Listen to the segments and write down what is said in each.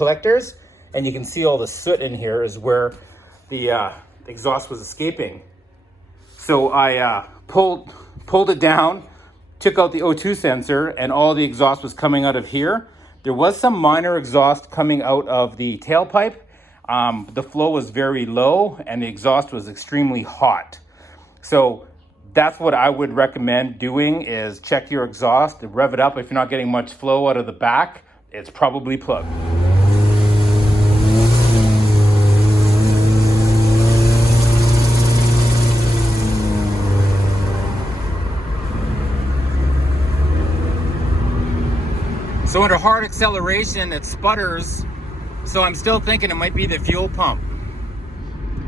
collectors, and you can see all the soot in here is where the exhaust was escaping. So I pulled it down, took out the O2 sensor, and all the exhaust was coming out of here. There was some minor exhaust coming out of the tailpipe. The flow was very low and the exhaust was extremely hot. So that's what I would recommend doing, is check your exhaust, rev it up. If you're not getting much flow out of the back, it's probably plugged. So under hard acceleration, it sputters. So I'm still thinking it might be the fuel pump.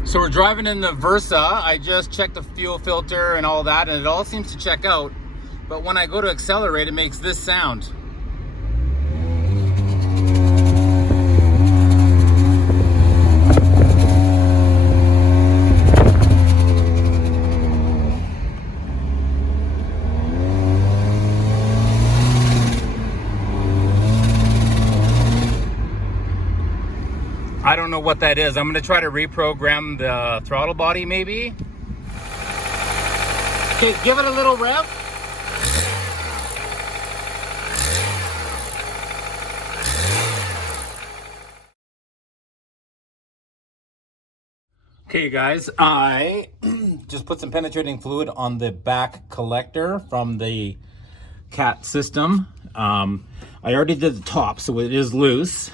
So we're driving in the Versa. I just checked the fuel filter and all that, and it all seems to check out. But when I go to accelerate, it makes this sound. I don't know what that is. I'm gonna try to reprogram the throttle body maybe. Okay, give it a little rev. Okay guys, I just put some penetrating fluid on the back collector from the CAT system. I already did the top, so it is loose.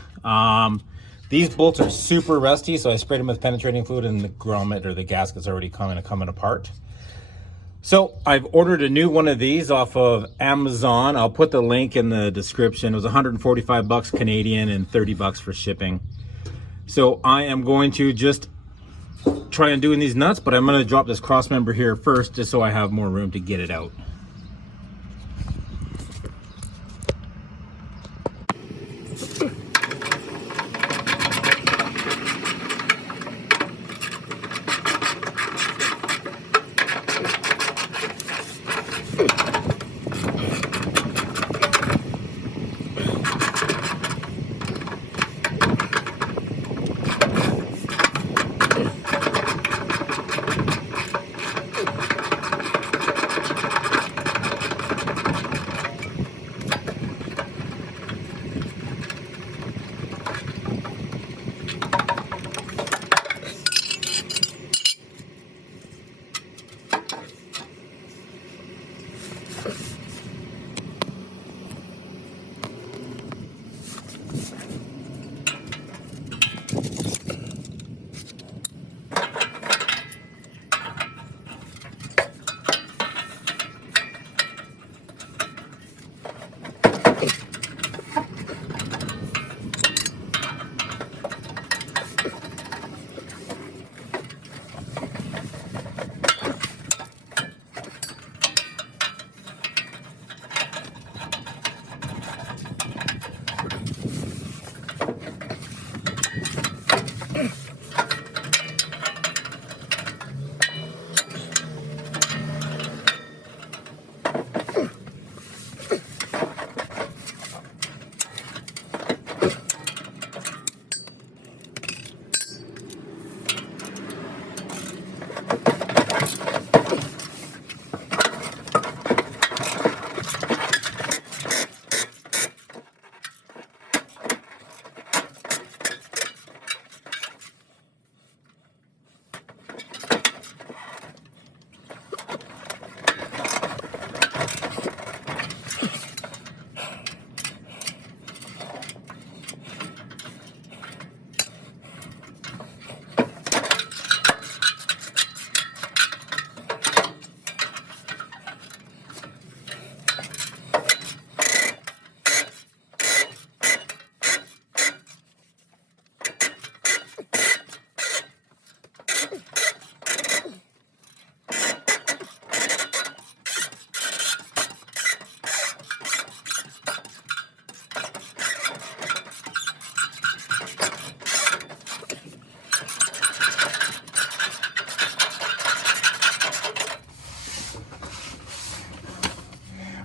These bolts are super rusty, so I sprayed them with penetrating fluid, and the grommet or the gasket's already coming apart. So I've ordered a new one of these off of Amazon. I'll put the link in the description. It was 145 bucks Canadian and 30 bucks for shipping. So I am going to just try and doing these nuts, but I'm going to drop this cross member here first just so I have more room to get it out.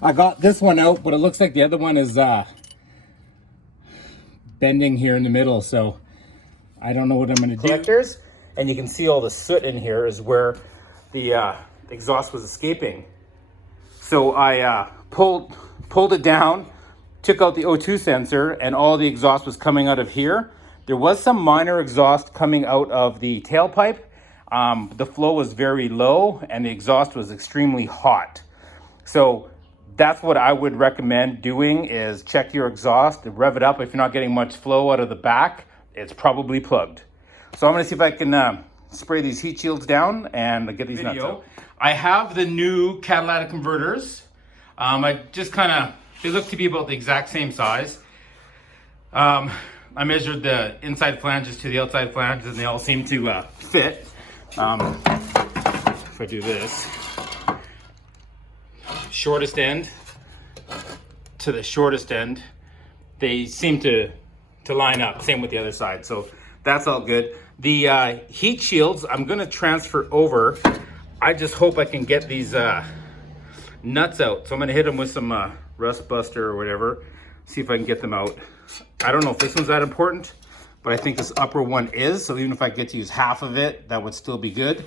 I got this one out, but it looks like the other one is bending here in the middle, so I don't know what I'm going to do. Collectors, and you can see all the soot in here is where the exhaust was escaping. So I pulled it down, took out the O2 sensor, and all the exhaust was coming out of here. There was some minor exhaust coming out of the tailpipe. The flow was very low and the exhaust was extremely hot. So that's what I would recommend doing, is check your exhaust, rev it up. If you're not getting much flow out of the back, it's probably plugged. So I'm gonna see if I can spray these heat shields down and get these nuts out. I have the new catalytic converters. I just they look to be about the exact same size. I measured the inside flanges to the outside flanges and they all seem to fit. If I do this, shortest end to the shortest end, they seem to line up. Same with the other side, so that's all good. The heat shields, I'm gonna transfer over. I just hope I can get these nuts out. So I'm gonna hit them with some rust buster or whatever, see if I can get them out. I don't know if this one's that important, but I think this upper one is. So even if I get to use half of it, that would still be good.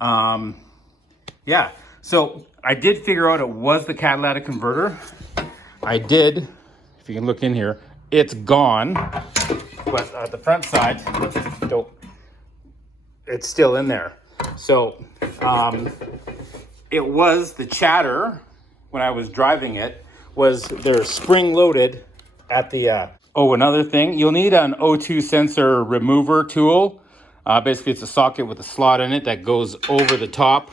Yeah, so I did figure out it was the catalytic converter. I did, if you can look in here, it's gone. But the front side, it's still in there. So it was the chatter when I was driving it, was they're spring loaded at the, oh, another thing, you'll need an O2 sensor remover tool. Basically it's a socket with a slot in it that goes over the top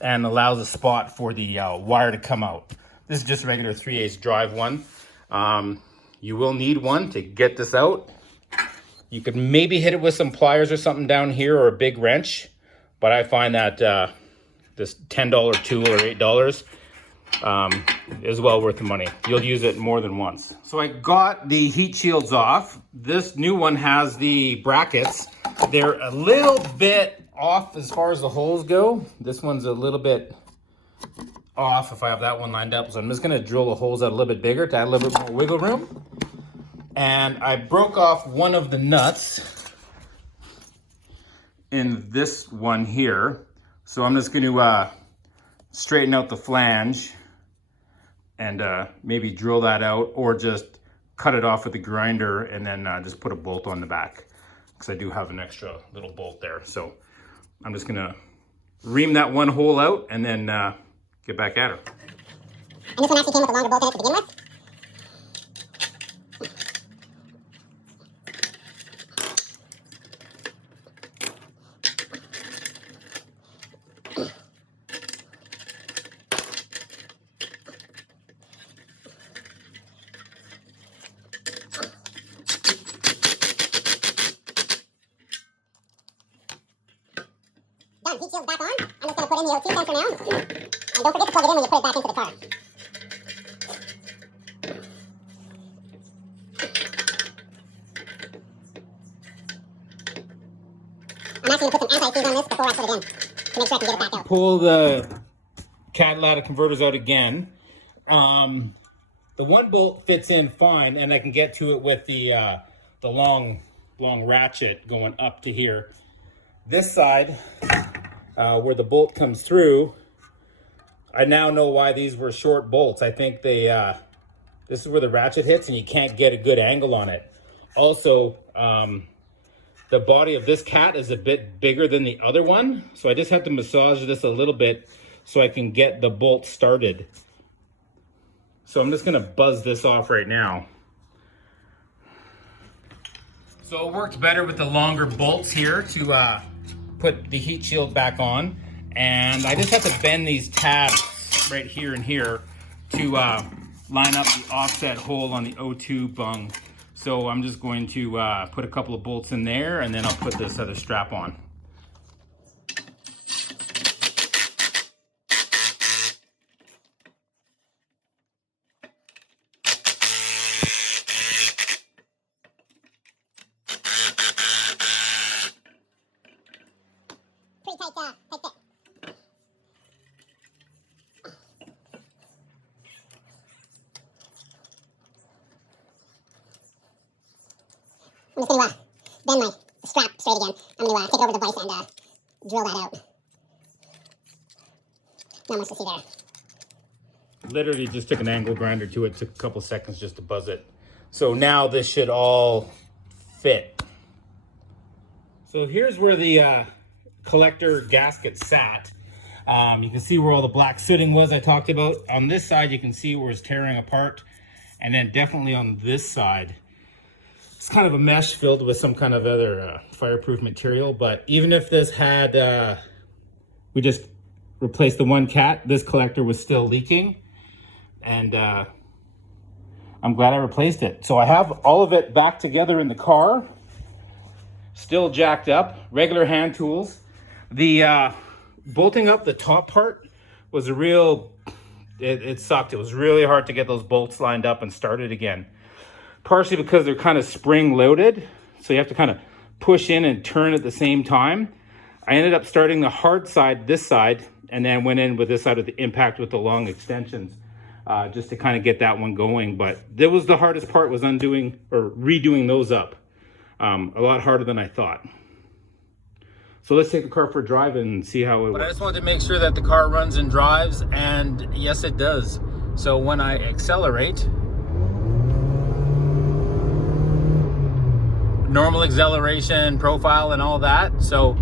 and allows a spot for the wire to come out. This is just a regular 3/8 drive one. You will need one to get this out. You could maybe hit it with some pliers or something down here, or a big wrench, but I find that this $10 tool or $8 is well worth the money. You'll use it more than once. So I got the heat shields off. This new one has the brackets. They're a little bit off as far as the holes go. This one's a little bit off if I have that one lined up. So I'm just gonna drill the holes out a little bit bigger to add a little bit more wiggle room. And I broke off one of the nuts in this one here. So I'm just gonna straighten out the flange and maybe drill that out, or just cut it off with a grinder and then just put a bolt on the back, because I do have an extra little bolt there. So I'm just gonna ream that one hole out and then get back at her. And this one actually came with a longer bolt in it to begin with. Done. Heat shields back on. I'm just going to put in the O2 sensor now. And don't forget to plug it in when you put it back into the car. I'm actually going to put some anti-seize on this before I put it in, to make sure I can get it back out. Pull the catalytic converters out again. The one bolt fits in fine, and I can get to it with the long ratchet going up to here. This side, where the bolt comes through, I now know why these were short bolts. I think they, this is where the ratchet hits and you can't get a good angle on it. Also, the body of this cat is a bit bigger than the other one, so I just have to massage this a little bit so I can get the bolt started. So I'm just gonna buzz this off right now. So it worked better with the longer bolts here to put the heat shield back on. And I just have to bend these tabs right here and here to line up the offset hole on the O2 bung. So I'm just going to put a couple of bolts in there, and then I'll put this other strap on. Pretty tight, tight fit. I'm just gonna bend my strap straight again. I'm gonna take it over the vise and drill that out. Not much to see there. Literally just took an angle grinder to it, took a couple seconds just to buzz it. So now this should all fit. So here's where the collector gasket sat. You can see where all the black sooting was I talked about. On this side, you can see where it's tearing apart. And then definitely on this side, it's kind of a mesh filled with some kind of other fireproof material. But even if this had, we just replaced the one cat, this collector was still leaking. And I'm glad I replaced it. So I have all of it back together in the car, still jacked up, regular hand tools. The bolting up the top part was a real, it sucked. It was really hard to get those bolts lined up and started again. Partially because they're kind of spring loaded, so you have to kind of push in and turn at the same time. I ended up starting the hard side, this side, and then went in with this side of the impact with the long extensions. Just to kind of get that one going. But that was the hardest part, was undoing or redoing those up. A lot harder than I thought. So let's take the car for a drive and see how it works. But I just wanted to make sure that the car runs and drives, and yes, it does. So when I accelerate, normal acceleration profile and all that. So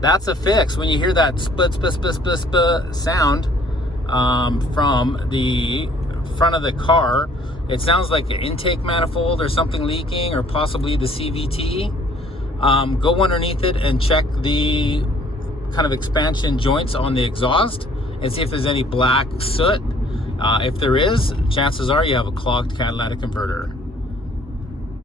that's a fix. When you hear that split sound, from the front of the car, it sounds like an intake manifold or something leaking, or possibly the CVT. Go underneath it and check the kind of expansion joints on the exhaust and see if there's any black soot. If there is, chances are you have a clogged catalytic converter.